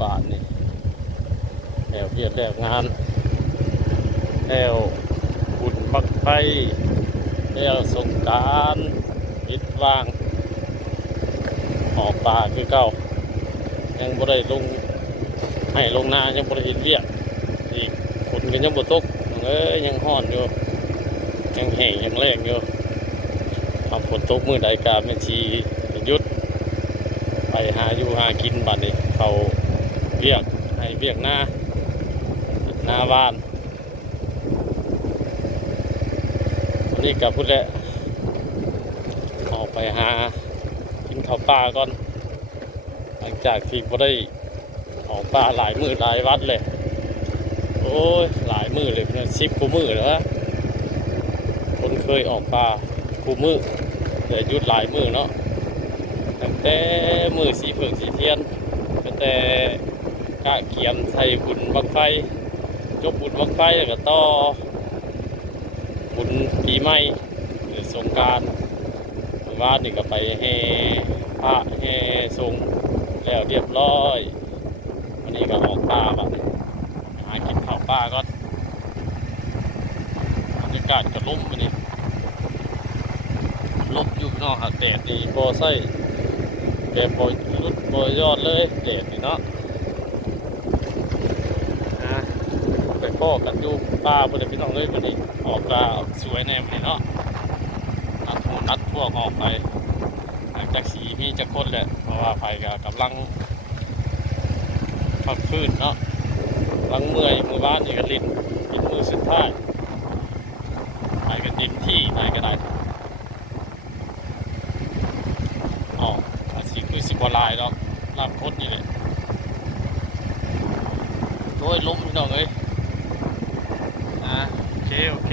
บาทนี่แล้วเรียนแล้วงานแล้วบุญบังไฟแล้วสงกรานต์ปิดว่างออกป่าคือเก่ายังบ่ได้ลงให้ลงนายังบ่ได้เห็นเวียกอีกฝนก็ยังบ่ตกยังฮ้อนอยู่ยังแห้งยังแรงอยู่ทำฝนตกมื้อใดก็แม่นสิหยุดไปหาอยู่หากินบัดนี้เขาเวียกให้เวียกหน้าบ้านวันนี้กับพุทธแหละออกไปหากินข้าวปลาก่อนหลังจากที่บ่ได้ออกปลาหลายมื้อหลายวัดเลยโอ้ยหลายมื้อเลยเป็น10 กว่ามื้อแล้วคนเคยออกปลาคู่มื้อแต่หยุดหลายมื้อเนาะตั้งแต่มื้อสีเผือกสีเทียนตั้งแต่กะเกียมใส่บุญบังไฟจบบุญบังไฟแล้วก็ต่อบุญปีใหม่หรือสงกรานต์ว่านี่ก็ไปแห่พระแห่ทรงแล้วเรียบร้อยวันนี้ก็ออกป่าแบบหากินข้าวป่าก็บรรยากาศก็ล่มไปนี่ลบอยู่นอกหักแดดนี่พอใส่แต่พอรุดพอยอดเลยแดดนี่เนาะไปพ่อกันอยู่ป่าบริเวณพี่น้องเลยวันนี้ออกปลาสวยแน่เลยเนาะนัดพวกออกไปหลังจากสีมีจะค้นแหละเพราะว่าไฟกำลังพักฟื้นเนาะลังเมื่อยมือบ้านอีกลิ้นกินมือสุดท้ายไปกันเต็มที่ไหนก็ได้อ๋อสีคือสิบลายแล้วลากพดนี่เลยโดยล้มพี่น้องเลยโอเค